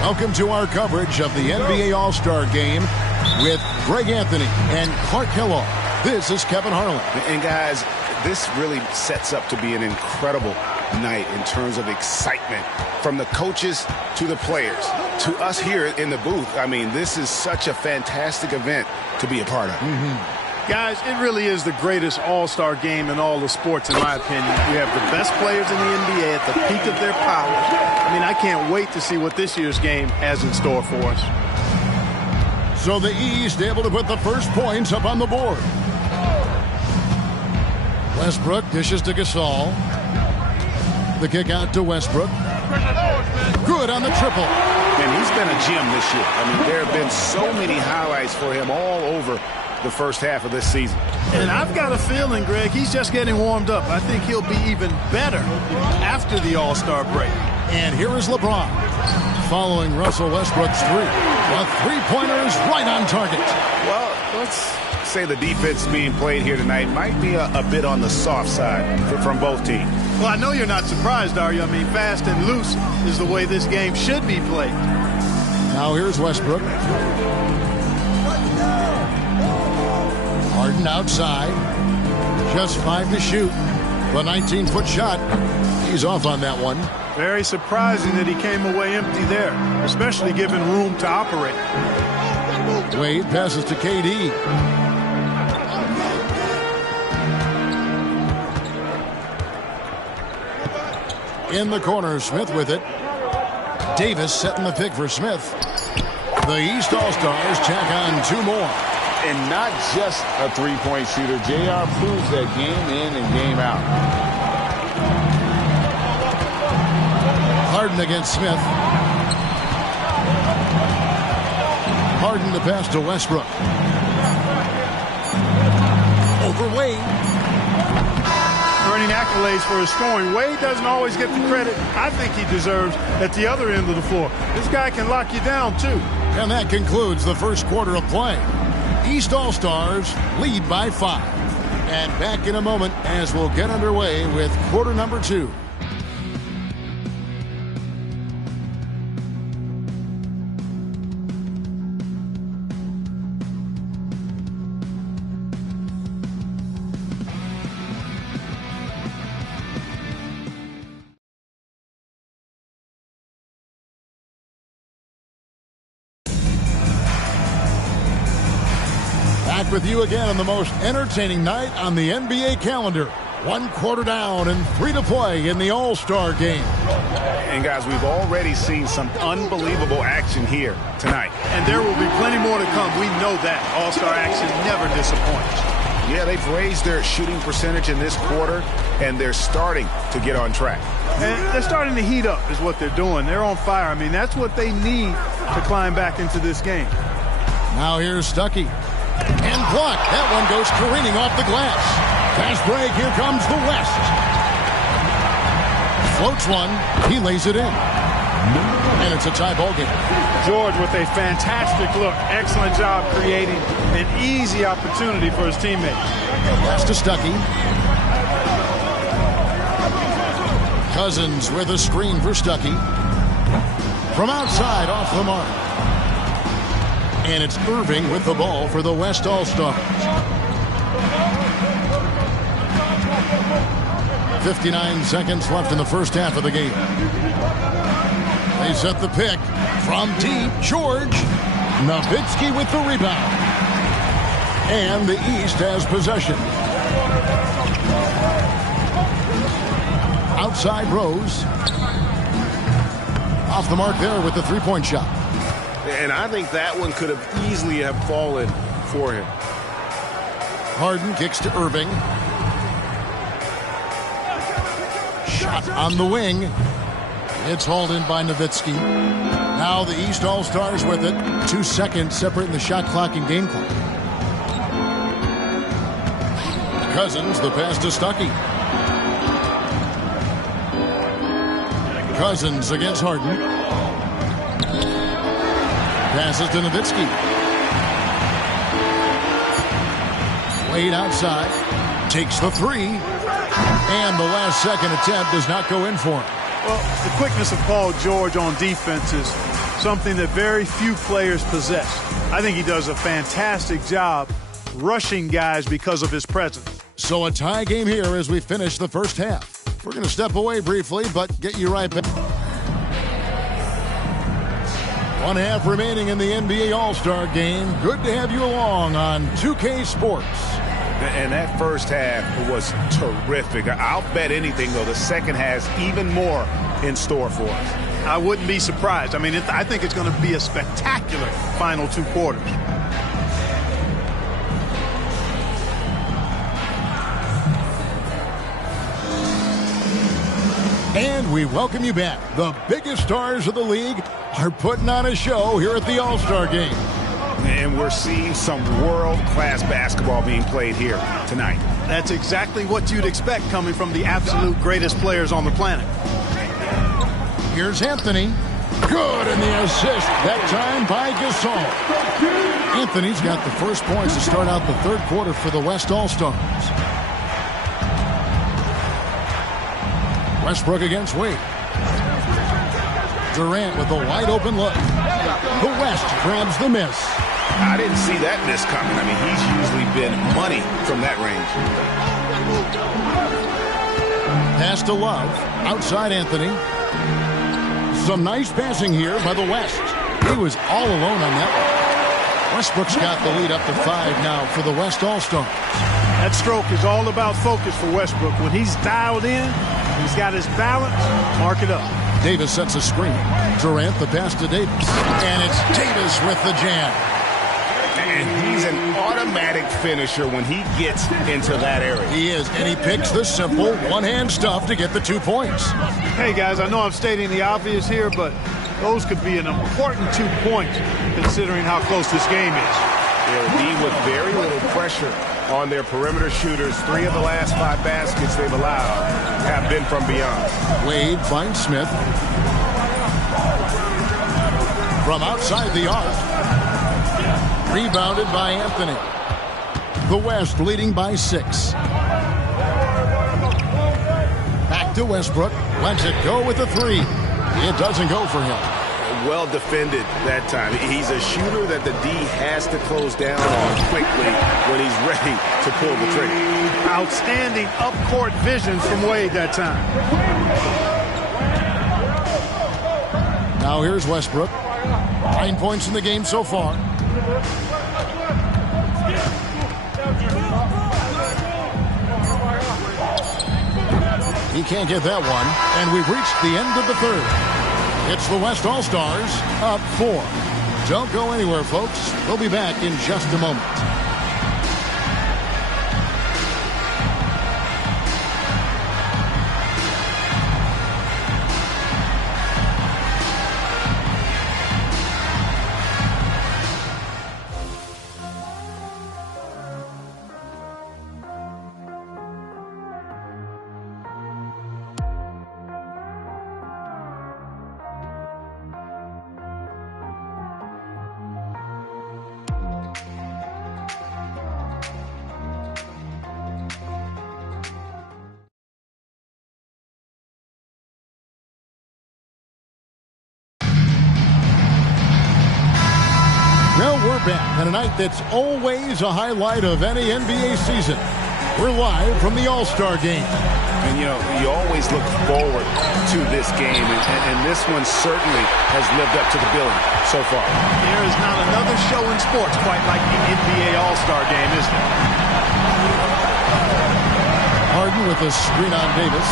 Welcome to our coverage of the NBA All-Star Game with Greg Anthony and Clark Kellogg. This is Kevin Harlan. And guys, this really sets up to be an incredible night in terms of excitement from the coaches to the players to us here in the booth. I mean, this is such a fantastic event to be a part of. Guys, it really is the greatest all-star game in all the sports, in my opinion. You have the best players in the NBA at the peak of their power. I mean, I can't wait to see what this year's game has in store for us. So the East able to put the first points up on the board. Westbrook dishes to Gasol. The kick out to Westbrook. Good on the triple. And he's been a gem this year. I mean, there have been so many highlights for him all over the first half of this season. And I've got a feeling, Greg, he's just getting warmed up. I think he'll be even better after the All-Star break. And here is LeBron following Russell Westbrook's three. The three-pointer is right on target. Well, let's say the defense being played here tonight might be a bit on the soft side from both teams. Well, I know you're not surprised, are you? I mean, fast and loose is the way this game should be played. Now here's Westbrook. Harden outside. Just 5 to shoot. The 19-foot shot. He's off on that one. Very surprising that he came away empty there, especially given room to operate. Wade passes to KD. In the corner, Smith with it. Davis setting the pick for Smith. The East All-Stars tack on 2 more. And not just a three-point shooter. JR proves that game in and game out. Harden against Smith. Harden to pass to Westbrook. Over Wade. Earning accolades for his scoring. Wade doesn't always get the credit I think he deserves at the other end of the floor. This guy can lock you down, too. And that concludes the first quarter of play. East All-Stars lead by 5. And back in a moment as we'll get underway with quarter number 2. Back with you again on the most entertaining night on the NBA calendar. 1 quarter down and 3 to play in the All-Star game. And guys, we've already seen some unbelievable action here tonight. And there will be plenty more to come. We know that. All-Star action never disappoints. Yeah, they've raised their shooting percentage in this quarter, and they're starting to get on track. And they're starting to heat up is what they're doing. They're on fire. I mean, that's what they need to climb back into this game. Now here's Stuckey. And blocked. That one goes careening off the glass. Fast break. Here comes the West. Floats one. He lays it in. And it's a tie ball game. George with a fantastic look. Excellent job creating an easy opportunity for his teammate. Pass to Stuckey. Cousins with a screen for Stuckey. From outside, off the mark. And it's Irving with the ball for the West All-Stars. 59 seconds left in the first half of the game. They set the pick from deep. George. Nowitzki with the rebound. And the East has possession. Outside Rose. Off the mark there with the three-point shot. And I think that one could have easily have fallen for him. Harden kicks to Irving. Shot on the wing. It's hauled in by Nowitzki. Now the East All-Stars with it. 2 seconds separating the shot clock and game clock. Cousins, the pass to Stuckey. Cousins against Harden. Passes to Nowitzki. Wade outside. Takes the three. And the last second attempt does not go in for him. Well, the quickness of Paul George on defense is something that very few players possess. I think he does a fantastic job rushing guys because of his presence. So a tie game here as we finish the first half. We're going to step away briefly, but get you right back. 1 half remaining in the NBA All-Star Game. Good to have you along on 2K Sports. And that first half was terrific. I'll bet anything, though, the second has even more in store for us. I wouldn't be surprised. I mean, I think it's going to be a spectacular final 2 quarters. And we welcome you back. The biggest stars of the league are putting on a show here at the All-Star Game. And we're seeing some world-class basketball being played here tonight. That's exactly what you'd expect coming from the absolute greatest players on the planet. Here's Anthony. Good, and the assist, that time by Gasol. Anthony's got the first points to start out the third quarter for the West All-Stars. Westbrook against Wade. Durant with a wide-open look. The West grabs the miss. I didn't see that miss coming. I mean, he's usually been money from that range. Pass to Love. Outside Anthony. Some nice passing here by the West. He was all alone on that one. Westbrook's got the lead up to 5 now for the West All-Stars. That stroke is all about focus for Westbrook. When he's dialed in, he's got his balance, mark it up. Davis sets a screen. Durant the pass to Davis. And it's Davis with the jam. And he's an automatic finisher when he gets into that area. He is, and he picks the simple one-hand stuff to get the 2 points. Hey, guys, I know I'm stating the obvious here, but those could be an important 2 points considering how close this game is. They'll be with very little pressure on their perimeter shooters. 3 of the last 5 baskets they've allowed have been from beyond. Wade finds Smith. From outside the arc. Rebounded by Anthony. The West leading by 6. Back to Westbrook. Lets it go with a 3. It doesn't go for him. Well defended that time. He's a shooter that the D has to close down on quickly when he's ready to pull the trigger. Outstanding up-court vision from Wade that time. Now here's Westbrook. 9 points in the game so far. He can't get that one, and we've reached the end of the third. It's the West All-Stars up 4. Don't go anywhere, folks. We'll be back in just a moment. Well, we're back on a night that's always a highlight of any NBA season. We're live from the All-Star Game. And, you know, you always look forward to this game, and this one certainly has lived up to the billing so far. There is not another show in sports quite like the NBA All-Star Game, is there? Harden with a screen on Davis.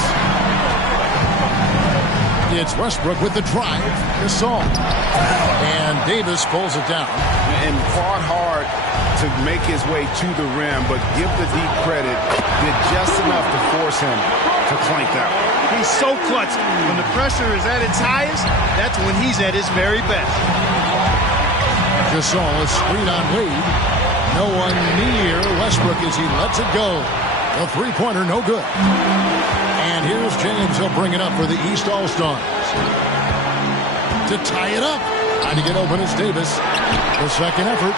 It's Westbrook with the drive. Gasol. And Davis pulls it down. And fought hard to to make his way to the rim, but give the deep credit, did just enough to force him to clank that one. He's so clutch. When the pressure is at its highest, that's when he's at his very best. Gasol, a screen on Wade. No one near Westbrook as he lets it go. The three-pointer, no good. And here's James. He'll bring it up for the East All-Stars. To tie it up. Trying to get open is Davis. The second effort.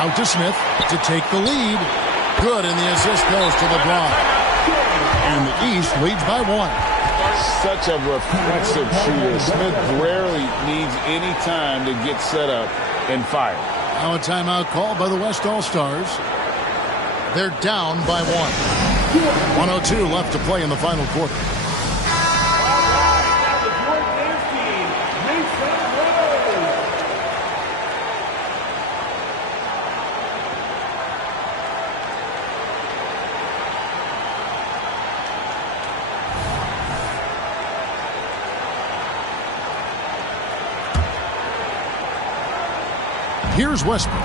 Out to Smith to take the lead. Good, and the assist goes to LeBron. And the East leads by one. Such a reflexive shooter. Smith rarely needs any time to get set up and fire. Now a timeout called by the West All-Stars. They're down by one. 1:02 left to play in the final quarter. Here's Westbrook.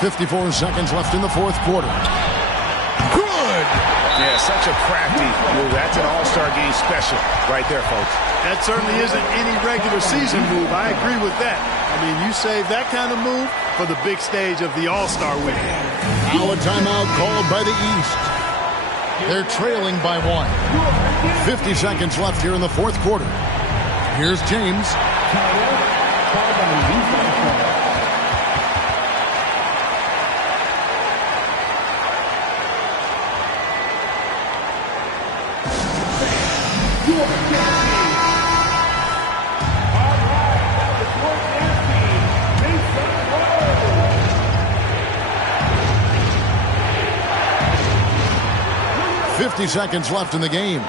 .54 seconds left in the fourth quarter. Good! Yeah, such a crafty move. That's an all-star game special right there, folks. That certainly isn't any regular season move. I agree with that. I mean, you save that kind of move for the big stage of the All-Star weekend. Now a timeout called by the East. They're trailing by one. 50 seconds left here in the fourth quarter. Here's James. 50 seconds left in the game.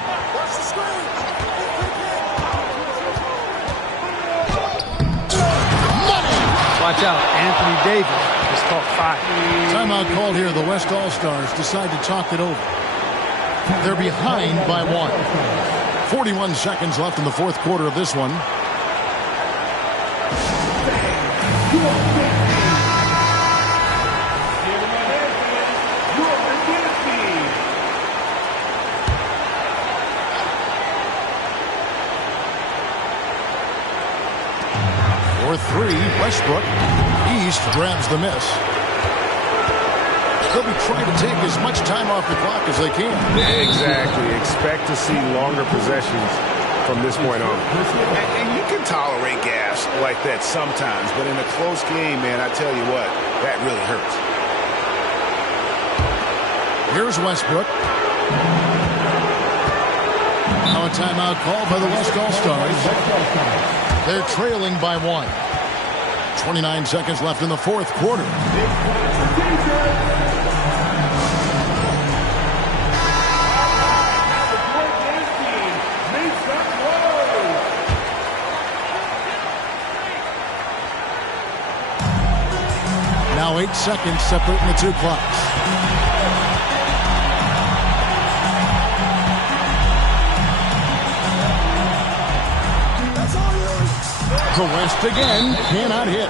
Watch out, Anthony Davis is caught fire. Timeout called here. The West All-Stars decide to talk it over. They're behind by one. 41 seconds left in the fourth quarter of this one. For three, Westbrook. East grabs the miss. They'll be trying to take as much time off the clock as they can. Exactly. Expect to see longer possessions from this point on. And you can tolerate gaps like that sometimes, but in a close game, man, I tell you what, that really hurts. Here's Westbrook. Now a timeout called by the West All-Stars. They're trailing by one. 29 seconds left in the fourth quarter. Now 8 seconds separating the two clocks. The West again cannot hit.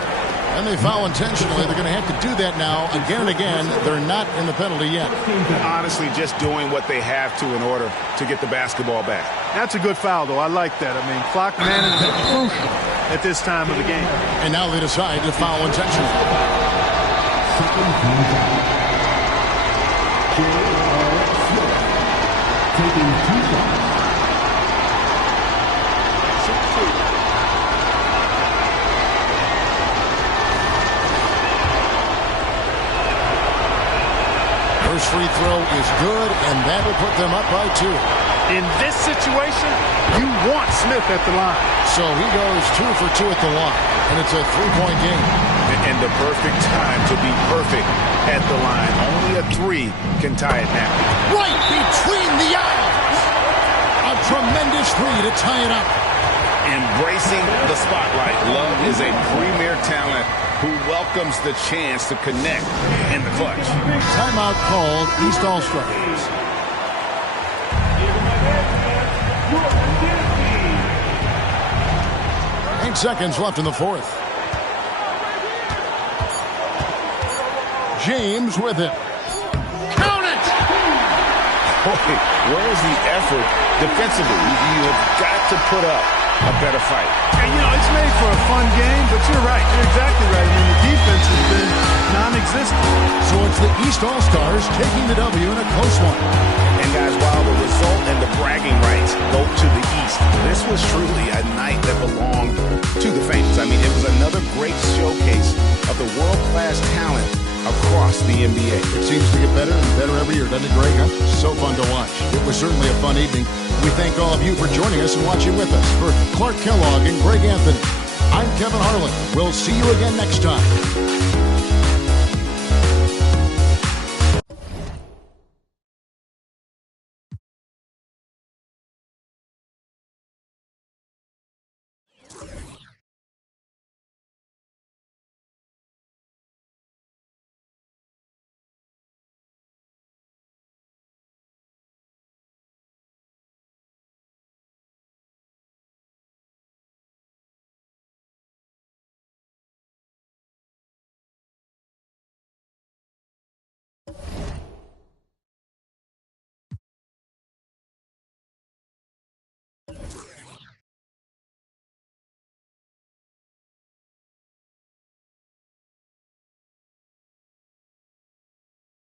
And they foul intentionally. They're going to have to do that now again and again. They're not in the penalty yet. Honestly, just doing what they have to in order to get the basketball back. That's a good foul, though. I like that. I mean, clock management crucial at this time of the game. And now they decide to foul intentionally. Taking 2 shots. First free throw is good, and that will put them up by 2. In this situation, you want Smith at the line. So he goes 2 for 2 at the line, and it's a 3-point game. And the perfect time to be perfect at the line. Only a 3 can tie it now. Right between the eyes. A tremendous 3 to tie it up. Embracing the spotlight. Love is a premier talent who welcomes the chance to connect in the clutch. Timeout called, East All-Stars. 8 seconds left in the fourth. James with it. Count it! Boy, where's the effort defensively? You have got to put up a better fight. And, it's made for a fun game, but you're right. You're exactly right. I mean, the defense has been non-existent. So it's the East All-Stars taking the W in a close one. And, guys, while the result and the bragging rights go to the East, this was truly a night that belonged to the Phoenix. I mean, it was another great showcase of the world-class talent across the NBA. It seems to get better and better every year, doesn't it, Greg? So fun to watch. It was certainly a fun evening. We thank all of you for joining us and watching with us. For Clark Kellogg and Greg Anthony, I'm Kevin Harlan. We'll see you again next time.